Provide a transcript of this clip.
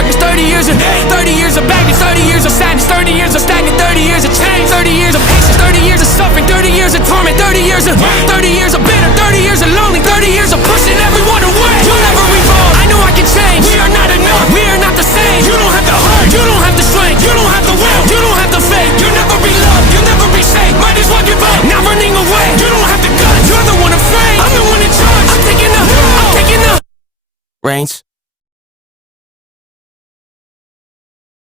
darkness, 30 years of hate, 30 years of baggage, 30 years of sadness, 30 years of stagnant, 30 years of change, 30 years of patience, 30 years of suffering, 30 years of torment, 30 years of 30 years of bitter, 30 years of lonely, 30 years of pushing everyone away. You'll never evolve, I know I can change. We are not enough, we are not the same. You don't have the heart, you don't have the strength, you don't have the will, you don't have the faith. You'll never be loved, you'll never be safe. Might as well give up, not running away. You don't have the guts, you're the one afraid. I'm the one in charge, I'm taking the reins.